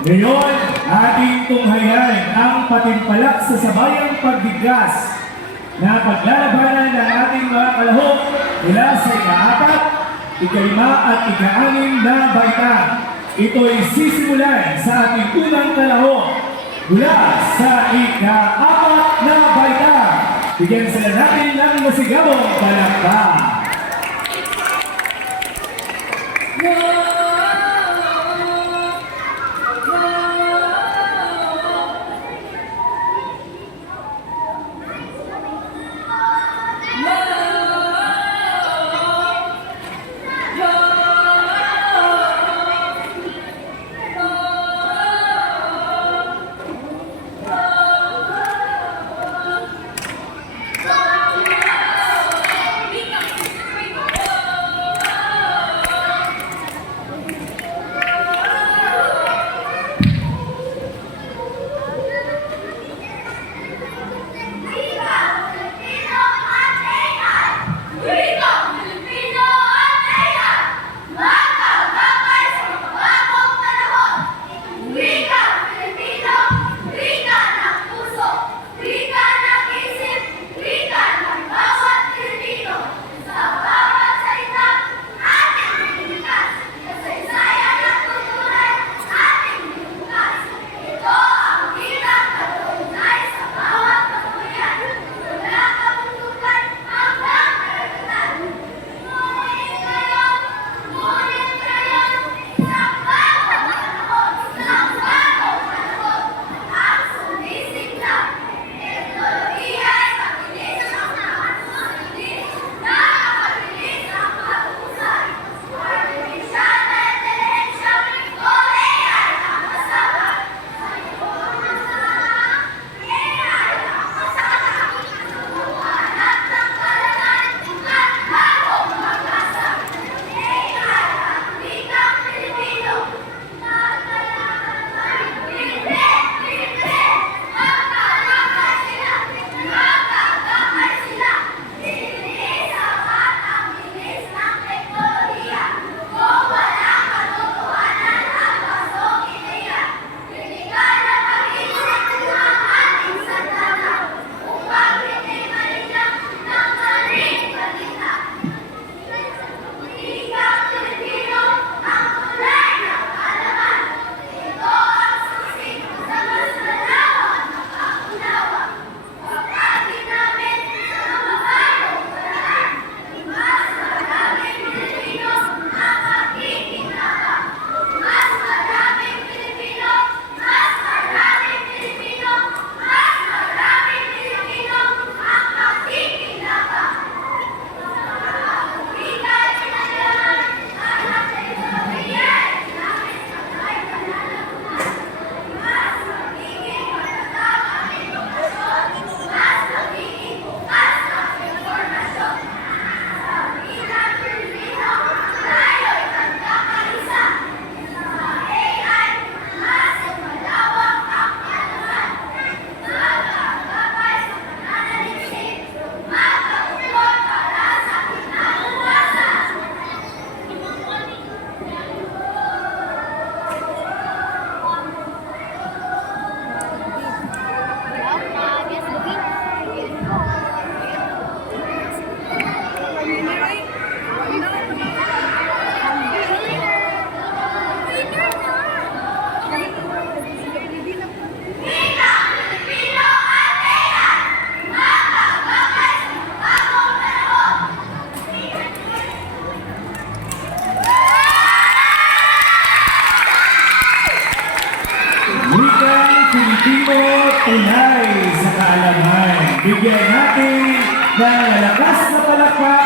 Ngayon, ating tunghayan ang patimpalak sa sabayang pagbigkas na paglalabanan ng ating mga kalahok mula sa ika-4, ika-5 at ika-6 na baitang. Ito'y sisimulan sa ating unang kalahok mula sa ika-4 na baitang. Bigyan sila natin ng masigabong palakpak. Tunay sa kaalaman. Bigyan natin ng malakas na palakpak